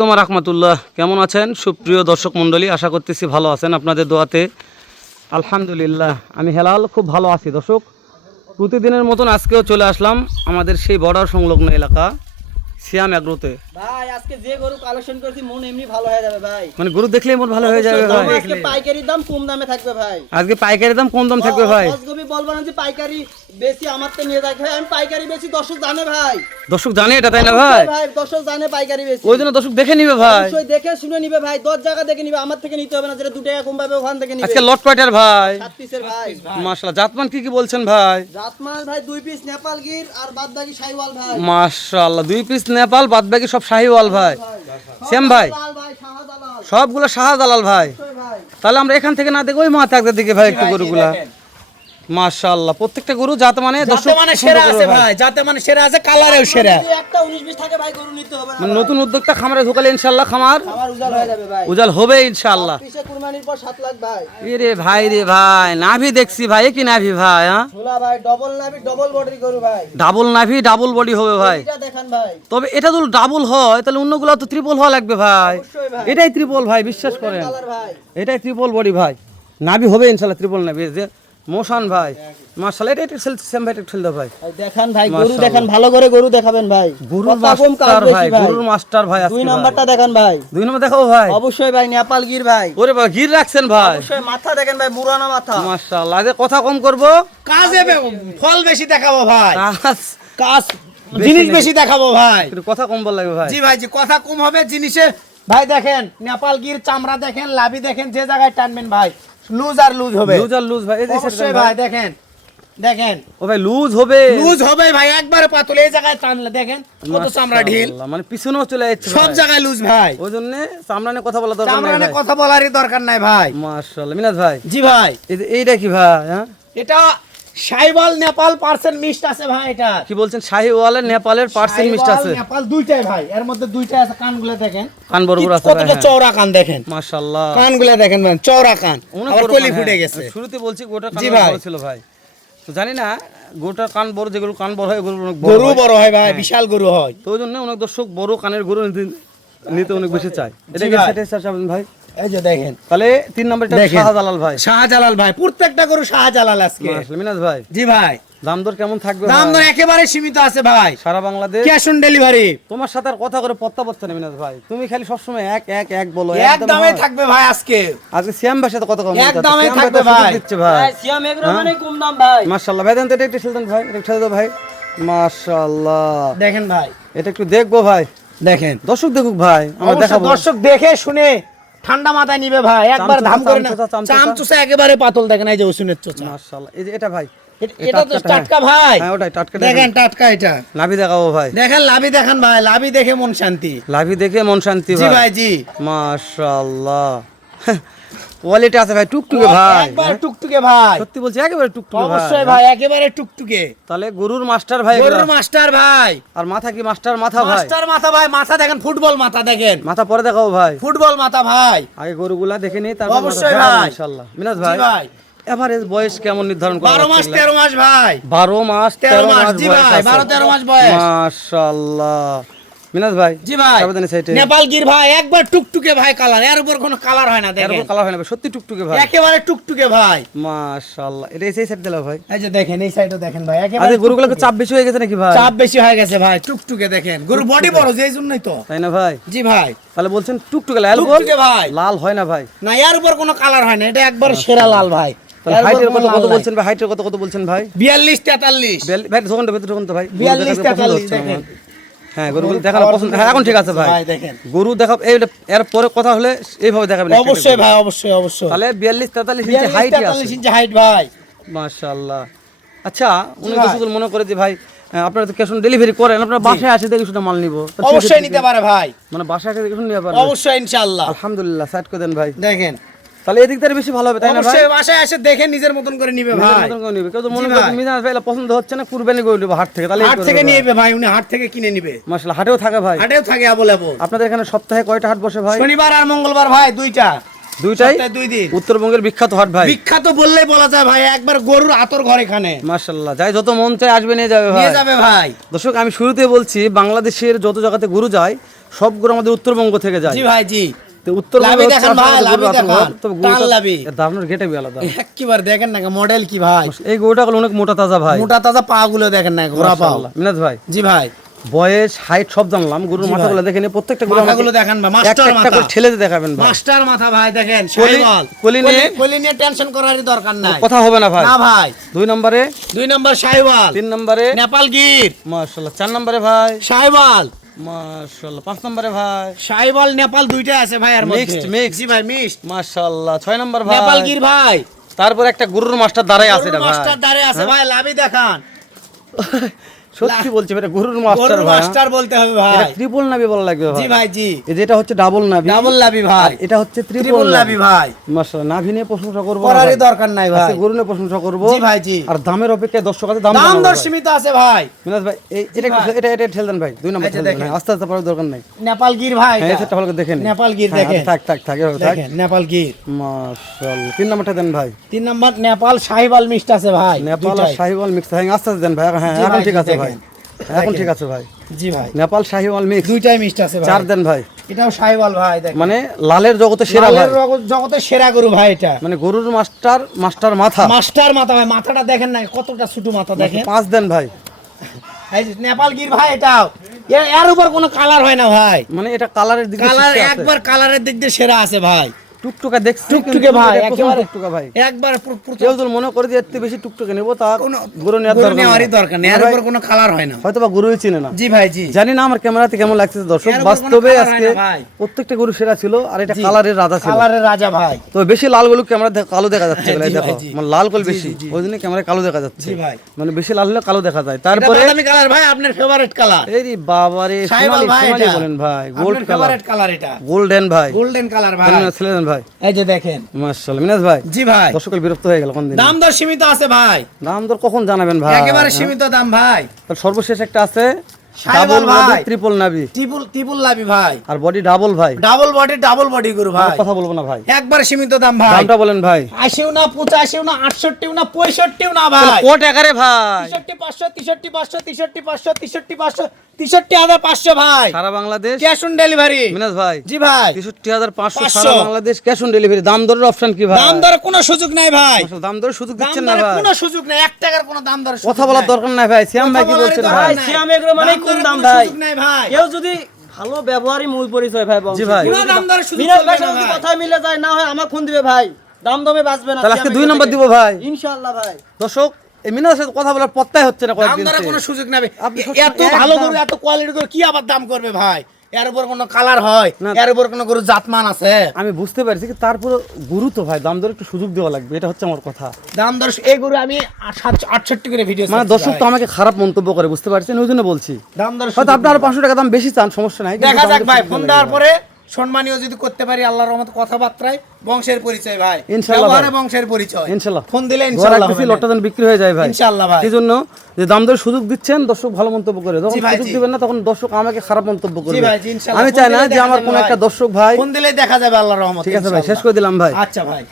আলাইকুম রাহমাতুল্লাহ। কেমন আছেন সুপ্রিয় দর্শক মণ্ডলী? আশা করতেছি ভালো আছেন আপনাদের দোয়াতে। আলহামদুলিল্লাহ আমি হেলাল খুব ভালো আছি। দর্শক, প্রতিদিনের মতন আজকেও চলে আসলাম আমাদের সেই বর্ডার সংলগ্ন এলাকা সিয়াম এগ্রোতে। ভাই আজকে যে গরু কালেকশন করেছি মন এমনি ভালো হয়ে যাবে ভাই। মানে গরু দেখলেই মন ভালো হয়ে যাবে ভাই। আজকে পাইকারি দাম কম দামে থাকবে ভাই। আজকে পাইকারি দাম কম দাম থাকবে ভাই। অজগবি বলবো না যে পাইকারি বেশি আমার তো নিয়ে যাবে। আমি পাইকারি বেশি দর্শক জানে ভাই। দর্শক জানে এটা, তাই না ভাই? ভাই দর্শক জানে পাইকারি বেশি। ওই জন্য দর্শক দেখে নিবে ভাই। অবশ্যই দেখে শুনে নিবে ভাই। 10 জায়গা দেখে নিবে, আমার থেকে নিতে হবে না। যেটা 2 টাকা কম পাবে ওখান থেকে নিবে। আজকে লট কয়টার ভাই? 7 পিসের ভাই। মাশাআল্লাহ। জাতমান কি কি বলছেন ভাই? জাতমান ভাই 2 পিস নেপাল গির আর বাদ বাকি শাহিওয়াল ভাই। মাশাআল্লাহ, 2 পিস নেপাল, বাদ বাকি সব শাহিওয়াল ভাই। সেম ভাই, সবগুলো শাহজালাল ভাই। তাহলে আমরা এখান থেকে না দেখে ওই মাথা একটা দিকে ভাই একটু গরুগুলা। মাশাআল্লাহ, প্রত্যেকটা গরু জাত মানে যাতে মানে সেরা আছে ভাই, যাতে মানে সেরা আছে, কালারেও সেরা। একটা 19 20 থাকে ভাই, গরু নিতে হবে না। মানে নতুন উদ্যোক্তা খামারে ঢোকালে ইনশাআল্লাহ খামার উজাল হয়ে যাবে ভাই। উজাল হবে ইনশাআল্লাহ। পিছে কুরবানির পর 7 লাখ ভাই। রে ভাই, রে ভাই, নাভি দেখছি ভাই। কি নাভি ভাই? হ্যাঁ, ছোলা ভাই, ডবল নাভি, ডবল বডি গরু ভাই। ডাবল নাভি, ডাবল বডি হবে ভাই। এটা দেখেন ভাই। তবে এটা যদি ডাবল হয় তাহলে অন্যগুলো তো ট্রিপল হওয়া লাগবে ভাই। অবশ্যই ভাই। এটাই ট্রিপল ভাই, বিশ্বাস করেন। কালার ভাই। এটাই ট্রিপল বডি ভাই। নাভি হবে ইনশাআল্লাহ, ট্রিপল নাভি। যে মোশন ভাই, মাশাআল্লাহ। এটা সেম ভাই, ঠেল দাও ভাই। ভাই দেখেন ভাই, গরু দেখেন, ভালো করে গরু দেখাবেন ভাই। গরুর মাস্টার ভাই, গরুর মাস্টার ভাই। 2 নাম্বারটা দেখেন ভাই। 2 নম্বর দেখাও ভাই। অবশ্যই ভাই, নেপাল গির ভাই। ওরে বাবা, গির রাখছেন ভাই। অবশ্যই মাথা দেখেন ভাই, মুরানা মাথা। মাশাআল্লাহ। আজ কথা কম করব, কাজে ফল বেশি দেখাবো ভাই। কাজ জিনিস বেশি দেখাবো ভাই। একটু কথা কম বল লাগবে ভাই। জি ভাই, জি কথা কম হবে জিনিসে। ভাই দেখেন, নেপাল গির চামড়া দেখেন, লাভি দেখেন, যে জায়গায় টানবেন ভাই লুজ আর লুজ হবে। লুজ আর লুজ ভাই। এই যে অবশ্যই ভাই দেখেন, দেখেন ও ভাই লুজ হবে, লুজ হবে ভাই, একবারে পাতল। এই জায়গায় টানলে দেখেন কত চামড়া ঢিল, মাশাআল্লাহ। মানে পিছনেও চলে যাচ্ছে সব জায়গায় লুজ ভাই। ওই জন্য চামড়া নিয়ে কথা বলা দরকার চামড়া নাই নিয়ে ভাই। কথা বলারই দরকার নাই ভাই। মাশাআল্লাহ। মিনাজ ভাই, জি ভাই, এইটা কি ভাই? হ্যাঁ, এটা সাইবাল নেপাল পার্সেন্ট মিক্সড আছে ভাই। এটা কি বলছেন? শাহিওয়ালের নেপালের পার্সেন্ট মিক্সড আছে। সাইবাল নেপাল দুইটাই ভাই, এর মধ্যে দুইটাই আছে। কানগুলো দেখেন, কান বড় বড় আছে ভাই। কতটা চওড়া কান দেখেন। মাশাআল্লাহ। কানগুলো দেখেন ভাই, চওড়া কান, অনেক আবার বড় কলি কান, ফুটে হ্যাঁ। গেছে। শুরুতে বলছি গোটা কান জি ভাই। বড় ছিল ভাই। তো জানি না গোটা কান বড়, যেগুলো কান বড় হয় গরু অনেক গরু হয়। বড় হয় ভাই, বিশাল গরু হয়। তো ওই জন্য অনেক দর্শক বড় কানের গরু নিতে অনেক বেশি চায়। এটা জি কি ভাই। সেটাই চাচ্ছেন ভাই? এই যে দেখেন, তাহলে 3 নম্বরটা দেখেন। শাহজালাল ভাই। শাহজালাল ভাই, প্রত্যেকটা গরু শাহজালাল আজকে। মাশাআল্লাহ। মিনাজ ভাই, জি ভাই, দাম দর কেমন থাকবে দাম ভাই? দর একেবারে সীমিত আছে ভাই, সারা বাংলাদেশ ক্যাশ অন ডেলিভারি। তোমার সাথে আর কথা করে পত্তা পড়ছে না মিনাজ ভাই। তুমি খালি সবসময় এক এক এক বলো। এক দামে থাকবে ভাই আজকে। আজকে সিয়াম ভাইয়ের সাথে কথা কম এক দামে থাকবে ভাই। দিচ্ছে ভাই। ভাই সিয়াম এগ্রো মানে কম দাম ভাই। মাশাআল্লাহ ভাই। দেন তো এটা একটু ছেড়ে দেন ভাই, এটা ছেড়ে দাও ভাই। মাশাআল্লাহ। দেখেন ভাই, এটা একটু দেখবো ভাই, দেখেন। দর্শক দেখুক ভাই, আমরা অবশ্যই দেখাবো। দর্শক দেখে শুনে ঠান্ডা মাথায় নিবে ভাই, একবার চামচোচা, ধাম করে না। চামচোচা, চামচোচা। চামচুসা একেবারে পাতল দেখেন, এই যে ওসুনের চোচা। মাশাআল্লাহ। এই যে এটা ভাই, এটা তো টাটকা ভাই। হ্যাঁ ওটাই টাটকা। দেখেন টাটকা এটা। লাভি দেখাবো ভাই। দেখেন লাভি দেখেন ভাই, লাভি দেখে মন শান্তি। লাভি দেখে মন শান্তি জি ভাই। ভাই, জি। মাশাআল্লাহ। কোয়ালিটি আছে ভাই, টুকটুকে ভাই। একবার টুকটুকে ভাই, সত্যি বলছি, একেবারে টুকটুকে ভাই। অবশ্যই ভাই, একেবারে টুকটুকে। তাহলে গরুর মাস্টার ভাই গরুর এগুলা। মাস্টার ভাই। আর মাথা কি মাস্টার মাথা ভাই? মাস্টার মাথা ভাই, মাথা দেখেন, ফুটবল মাথা দেখেন, মাথা পরে দেখাবো ভাই। ফুটবল মাথা ভাই। আগে গরুগুলা দেখে নিই, তারপর অবশ্যই মাথা দেখাবো ভাই। ইনশাআল্লাহ। মিনাজ জি ভাই, ভাই, এভারেজ বয়স কেমন নির্ধারণ করা 12 মাস 13 মাস ভাই, 12 মাস 13 মাস। জি বয়স ভাই, আছে। 12 13 মাস বয়স। মাশাআল্লাহ। মিনাজ ভাই, জি ভাই, সাবধানে সাইডে। নেপাল গির ভাই, একবার টুকটুকে ভাই কালার, এর উপর কোনো কালার হয় না এর দেখেন, উপর কালার হয় না ভাই, সত্যি টুকটুকে ভাই। একেবারে টুকটুকে ভাই। মাশাআল্লাহ। এটা এই সাইড দিলা ভাই। এই যে দেখেন, এই সাইডও দেখেন ভাই, একেবারে আরে গরুগুলোকে চাপ বেশি হয়ে গেছে নাকি ভাই? চাপ বেশি হয়ে গেছে ভাই, টুকটুকে দেখেন। গরু বডি বড়, যেই জন্যই তো। তাই না ভাই? জি ভাই, তাহলে বলছেন টুকটুকে লাল বল? টুকটুকে ভাই। লাল হয় না ভাই। না, এর উপর কোনো কালার হয় না, এটা একবার সেরা লাল ভাই। তাহলে এর উপর হাইটের কোনো কত লাল নাই। বলছেন ভাই? হাইটের কত বলছেন ভাই? 42 43। ভাই দোকানটা ভেতর ঢোকুন তো ভাই। 42 গরু দেখাতে পছন্দ 43 হচ্ছে না দেখেন। আমার। হ্যাঁ, গরুগুলো দেখানো পছন্দ। হ্যাঁ, এখন ঠিক আছে ভাই। ভাই দেখেন, গরু দেখাব এর পরে কথা হলে এইভাবে দেখাবেন। অবশ্যই ভাই, অবশ্যই অবশ্যই। তাহলে 42 43 ইঞ্চি হাইট 43 আছে। ইঞ্চি হাইট ভাই। মাশাআল্লাহ। আচ্ছা, উনি ভাই। কিছু মনে করে যে ভাই আপনারা তো ক্যাশ অন ডেলিভারি করেন, আপনারা বাসায় আসে দেখে শুনে মাল নিব। তো অবশ্যই সেক্ষেত্রে নিতে পারে ভাই, মানে বাসায় এসে দেখে শুনে নিতে পারবে। অবশ্যই ইনশাআল্লাহ। আলহামদুলিল্লাহ, সাইড করে দেন ভাই। দেখেন, তাহলে এদিক থেকে বেশি ভালো হবে, তাই না ভাই? অবশ্যই বাসায় এসে দেখে নিজের মতন করে নিবে নিজের ভাই। মতন করে নিবে। কেউ তো মনে জি করে ভাই। মিজান ভাই পছন্দ হচ্ছে না, কুরবানি করে নিব হাট থেকে। তাহলে হাট থেকে নিয়ে নেবে ভাই, উনি হাট থেকে কিনে নিবে। মাশাআল্লাহ। হাটেও থাকে ভাই? হাটেও থাকে অ্যাভেলেবল। আপনাদের এখানে সপ্তাহে কয়টা হাট বসে ভাই? শনিবার আর মঙ্গলবার ভাই, দুইটা। দুইটাই? সপ্তাহে 2 দিন। উত্তরবঙ্গের বিখ্যাত হাট ভাই। বিখ্যাত বললেই বলা যায় ভাই, একবার গরুর আতর ঘর এখানে। মাশাআল্লাহ। যাই যত মন চায় আসবে নিয়ে যাবে ভাই। নিয়ে যাবে ভাই। দর্শক, আমি শুরুতে বলছি বাংলাদেশের যত জায়গাতে গরু যায় সব গরু আমাদের উত্তরবঙ্গ থেকে যায়। জি ভাই জি। তো উত্তরবঙ্গে লাভি হচ্ছে দেখান আসলে ভাই, গরুর লাভি আতঙ্ক। দেখান। তবে টান গরুটা- লাভি। এর দামটার গেটে বি আলাদা। একবার দেখেন না মডেল কি ভাই, এই গরুটা হলো অনেক মোটা তাজা ভাই। মোটা তাজা পা গুলো দেখেন না, ঘোড়া পা। মাশাআল্লাহ। মিনাজ ভাই, জি ভাই, বয়স হাইট সব জানলাম, গরুর জি মাথাগুলো ভাই। দেখেন, প্রত্যেকটা গরু মাথাগুলো দেখান ভাই, মাস্টার একটা মাথা। করে ঠেলে দিয়ে দেখাবেন ভাই। মাস্টার মাথা ভাই দেখেন, কলি- শাহিওয়াল। কলি নিয়ে- কলি নিয়ে টেনশন করারই দরকার নাই। কথা হবে না ভাই। না ভাই। 2 নম্বরে, 2 নম্বর শাহিওয়াল, 3 নম্বরে, নেপাল গির, মাশাআল্লাহ। 4 নম্বরে ভাই, শাহিওয়াল, মাশাআল্লাহ। 5 নম্বরে ভাই, শাহিওয়াল নেপাল দুইটা আছে ভাই এর মধ্যে। Mixed. জি ভাই, মিক্সড। মাশাআল্লাহ। 6 নম্বর ভাই, নেপাল গির ভাই। তারপরে একটা গরুর মাস্টার দাঁড়ায় আছে রে ভাই। মাস্টার দাঁড়ে আছে ভাই, লাভি দেখান। সত্যি বলছি ভাই, এটা গরুর মাস্টার গরুর ভাই। মাস্টার বলতে হবে এটা ভাই। ট্রিপল নাভি বলা লাগবে জি ভাই। ভাই জি। এই যেটা হচ্ছে ডাবল নাভি, ডাবল লাভি ভাই, এটা হচ্ছে ট্রিপল ট্রিপল লাভি নাভি ভাই। মাশাআল্লাহ। নাভি নিয়ে প্রশংসা করব না করারই ভাই। দরকার নাই ভাই। আজকে গরু নিয়ে প্রশংসা করব। জি ভাই জি। আর দামের অপেক্ষায় দর্শক আছে, দাম দাম জানাবো দর ভাই। সীমিত আছে ভাই। মিনাজ ভাই, এটা এটা ঠেল দেন ভাই। 2 নম্বর এই যে ঠেল দেন। দেখেন। হ্যাঁ, আস্তে আস্তে পারার দরকার নাই। নেপাল গির ভাই হ্যাঁ, এটা। এটা ভালো করে দেখেন। নেপাল গির হ্যাঁ, দেখেন। থাক এভাবে থাক। দেখেন নেপাল গির। মাশাআল্লাহ। 3 নম্বরটা দেন ভাই। 3 নম্বর নেপাল শাহিওয়াল মিক্সড আছে ভাই। নেপাল আর দুইটাই। শাহিওয়াল মিক্স। হ্যাঁ, আস্তে আস্তে দেন ভাই। হ্যাঁ, জি এখন ভাই, ঠিক জি আছে ভাই। দেখেন। এখন দেখেন। ঠিক আছে ভাই। জি ভাই। নেপাল শাহিওয়াল মিক্স দুইটাই মিক্সড আছে ভাই। 4 দেন ভাই। এটাও শাহিওয়াল ভাই দেখেন। মানে লালের জগতে সেরা ভাই। লালের জগতের সেরা গরু ভাই এটা। মানে গরুর মাস্টার মাথা। মাস্টার মাথা ভাই, মাথাটা দেখেন না কতটা ছোট মাথা দেখেন। 5 দেন ভাই। এই যে নেপাল গির ভাই এটাও। এর উপর কোনো কালার হয় না ভাই। মানে এটা কালারের দিকে কালার শিখতে আছে। একবার কালারের দিক দিয়ে সেরা আছে ভাই। টুকটুকা দেখছি, টুকটুকে ভাই, একেবারে টুকটুকা ভাই। একবার কেউ যদি মনে করে যে এর থেকে বেশি টুকটুকে নেবো, তা কোনো গরু নেওয়ার গরু দরকার নেওয়ারই নেই। দরকার নেই, এর ভাই, উপর কোনো কালার হয় না। হয়তো বা গরুই চিনে না। জি ভাই জি। জানি না আমার ক্যামেরাতে কেমন লাগছে দর্শক, এর উপর কোনো বাস্তবে কালার হয় আজকে না ভাই। প্রত্যেকটা গরু সেরা ছিল, আর এটা জি। কালারের রাজা ছিল। কালারের রাজা ভাই। তো বেশি লাল গরু ক্যামেরা কালো দেখা যাচ্ছে, হ্যাঁ, বলে জি দেখো ভাই, জি। মানে লাল কল জি, বেশি, জি, জি। ওই জন্য ক্যামেরা কালো দেখা যাচ্ছে। জি ভাই। মানে বেশি লাল হলে কালো দেখা যায়। এটা তারপরে বাদামি কালার ভাই, আপনার ফেভারিট কালার। এই রে বাবারে, শাহিওয়াল ভাই সোনালি এটা। বলেন ভাই, গোল্ড আপনার কালার, ফেভারিট কালার এটা। গোল্ডেন ভাই, গোল্ডেন কালার ভাই। ছেলে দেন ভাই। এই যে দেখেন। মাশাআল্লাহ। মিনাজ ভাই, জি ভাই। দর্শকের বিরক্ত হয়ে গেল কোন দিন। দাম দর সীমিত আছে ভাই। দাম দর কখন জানাবেন ভাই? একেবারে সীমিত দাম ভাই। তাহলে সর্বশেষ একটা আছে শাহিওয়াল ডাবল নাভি, ভাই। ট্রিপল নাভি, ত্রিপুল লাভি ভাই। আর বডি ডাবল ভাই। ডাবল বডি গরু ভাই। কথা বলবো না ভাই, একবার সীমিত দাম ভাই। দামটা বলেন ভাই। 80 না 85 না 68 না 65 না ভাই। কোট একারে ভাই, 63,500 63,500 ভাই। সারা বাংলাদেশ ক্যাশ অন ডেলিভারি। মিনাজ ভাই, জি ভাই। 63,500 500 সারা বাংলাদেশ ক্যাশ অন ডেলিভারি। দাম দরের অপশন কি ভাই? দাম দরে কোনো সুযোগ নাই ভাই। আসলে দাম দরের সুযোগ দাম দিচ্ছেন না দরে ভাই। কোনো সুযোগ নাই, 1 টাকার কোনো দাম দরে কথা বলার দরকার নাই ভাই। শ্যাম ভাই কি বলছেন ভাই? সিয়াম এগ্রো মানে কোন দাম ভাই? সুযোগ নাই ভাই। কেউ যদি ভালো ব্যবহারই মূল পরিচয় ভাই বংশ। জি ভাই। কোনো দাম দরে সুযোগ মিনাজ চলবে ভাই না সাথে ভাই। কথা মিলে যায়, না হয় আমার ফোন দিবে ভাই। দাম দমে বাঁচবে না। তাহলে আজকে সিয়াম 2 এগ্রো নম্বর থেকে। দিব ভাই। ইনশাআল্লাহ ভাই। দর্শক, এই মিনাজের সাথে কথা বলার পত্তাই হচ্ছে না দাম কয়েকদিন দরে থেকে। কোনো সুযোগ নাই ভাই। আপনি সবসময় এত ভালো একদম- গরু, এত কোয়ালিটি গরু কি আবার দাম করবে ভাই? এর উপর কোনো কালার হয়? না। এর উপর কোনো গরু জাতমান আছে? আমি বুঝতে পারছি, কি তারপর গুরু তো ভাই দাম দরে একটু সুযোগ দেওয়া লাগবে, এটা হচ্ছে আমার কথা। দাম দর এই গরু আমি 68 করে ভিডিও মানে দর্শক তো আমাকে খারাপ মন্তব্য করে, বুঝতে পারছেন, ওই জন্য বলছি। দাম দর হয়তো আপনি আরো 500 টাকা দাম বেশি চান, সমস্যা নাই, কিন্তু দেখা দাম যাক দরে ভাই, সুযোগ ফোন দেওয়া দেওয়ার লাগবে। পরে সম্মানীয় যদি করতে পারি আল্লাহর রহমতে, কথাবার্তায় বংশের পরিচয় ভাই। ইনশাআল্লাহ ভাই। ব্যবহারে বংশের পরিচয়। ইনশাআল্লাহ। ফোন দিলে দোয়া ইনশাআল্লাহ রাখতেছি, হবে লটটা না। যেন বিক্রি হয়ে যায় ভাই। ইনশাআল্লাহ ভাই। এই জন্য যে দাম দরে সুযোগ দিচ্ছেন, দর্শক ভালো মন্তব্য করে, যখন জি ভাই, সুযোগ জি। দিবেন না তখন দর্শক আমাকে খারাপ মন্তব্য জি করবে। ভাই, জি, ইনশাআল্লাহ। আমি ফোন চাই না দিলে যে দেখা আমার যাবে কোন ভাই। একটা দর্শক ভাই। ফোন দিলে দেখা যাবে আল্লাহর রহমতে। ঠিক আছে ভাই, শেষ ইনশাআল্লাহ। করে দিলাম ভাই। আচ্ছা ভাই।